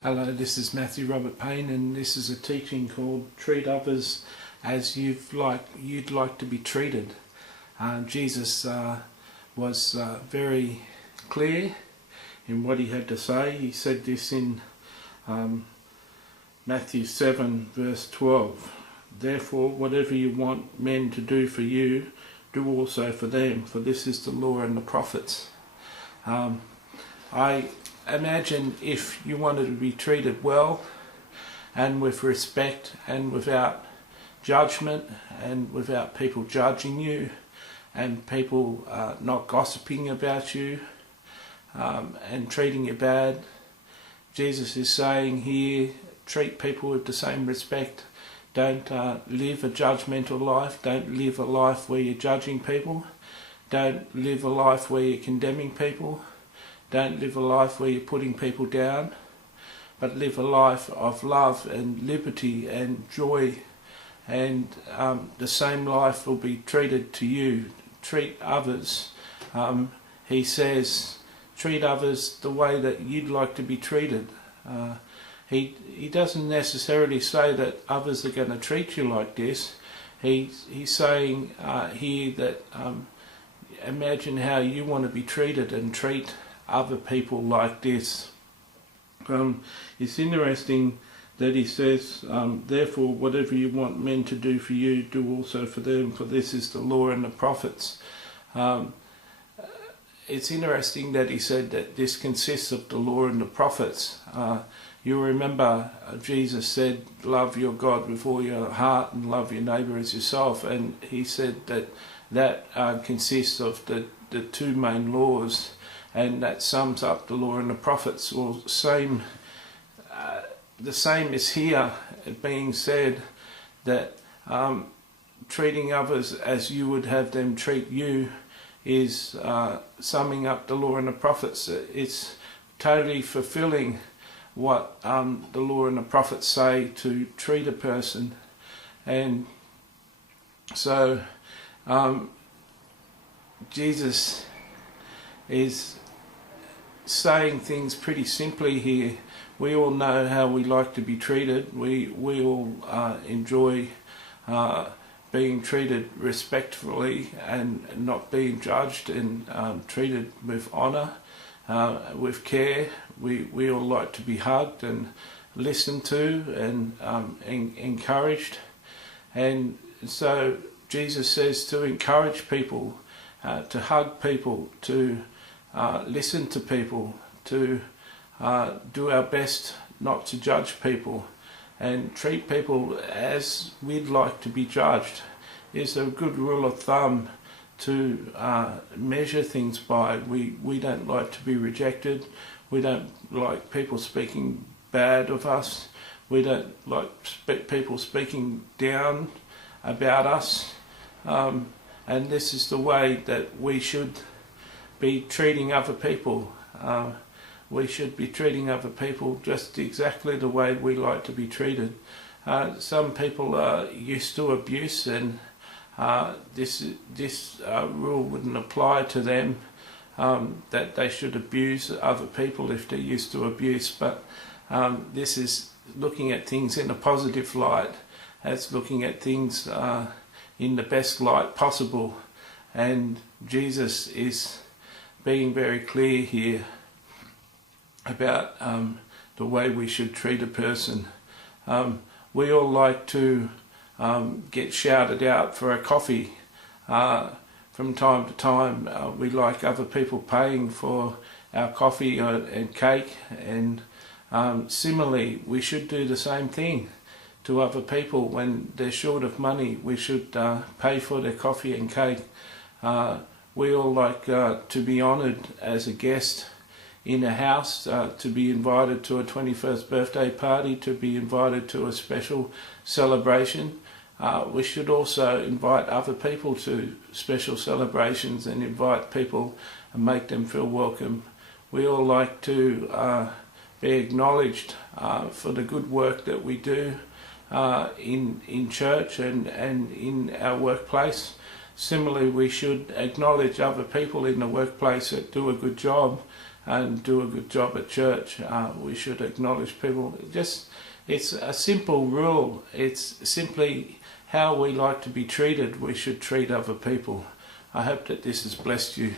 Hello, this is Matthew Robert Payne, and this is a teaching called Treat Others as you'd like to be treated. Jesus was very clear in what he had to say. He said this in Matthew 7 verse 12. Therefore, whatever you want men to do for you, do also for them, for this is the law and the prophets. I imagine if you wanted to be treated well and with respect and without judgment and without people judging you and people not gossiping about you and treating you bad, Jesus is saying here, treat people with the same respect. Don't live a judgmental life. Don't live a life where you're judging people. Don't live a life where you're condemning people. Don't live a life where you're putting people down, but live a life of love and liberty and joy, and the same life will be treated to you. Treat others. He says, treat others the way that you'd like to be treated. He doesn't necessarily say that others are going to treat you like this. He's saying here that imagine how you want to be treated and treat other people like this. It's interesting that he says, therefore whatever you want men to do for you, do also for them, for this is the law and the prophets. It's interesting that he said that this consists of the law and the prophets. You remember Jesus said, love your God with all your heart and love your neighbour as yourself, and he said that consists of the two main laws, and that sums up the law and the prophets. Well, the same is here being said, that treating others as you would have them treat you is summing up the law and the prophets. It's totally fulfilling what the law and the prophets say to treat a person. And so Jesus is saying things pretty simply here. We all know how we like to be treated. We all enjoy being treated respectfully and not being judged, and treated with honour, with care. We all like to be hugged and listened to and encouraged. And so Jesus says to encourage people, to hug people, to listen to people, to do our best not to judge people, and treat people as we'd like to be judged is a good rule of thumb to measure things by. We don't like to be rejected. We don't like people speaking bad of us. We don't like people speaking down about us. And this is the way that we should be treating other people. We should be treating other people just exactly the way we like to be treated. Some people are used to abuse, and this rule wouldn't apply to them, that they should abuse other people if they're used to abuse. But this is looking at things in a positive light. It's looking at things in the best light possible. And Jesus is being very clear here about the way we should treat a person. We all like to get shouted out for a coffee. From time to time we like other people paying for our coffee and cake, and similarly we should do the same thing to other people. When they're short of money, we should pay for their coffee and cake. We all like to be honoured as a guest in a house, to be invited to a 21st birthday party, to be invited to a special celebration. We should also invite other people to special celebrations and invite people and make them feel welcome. We all like to be acknowledged for the good work that we do in church and in our workplace. Similarly, we should acknowledge other people in the workplace that do a good job, and do a good job at church. We should acknowledge people. It's a simple rule. It's simply how we like to be treated. We should treat other people. I hope that this has blessed you.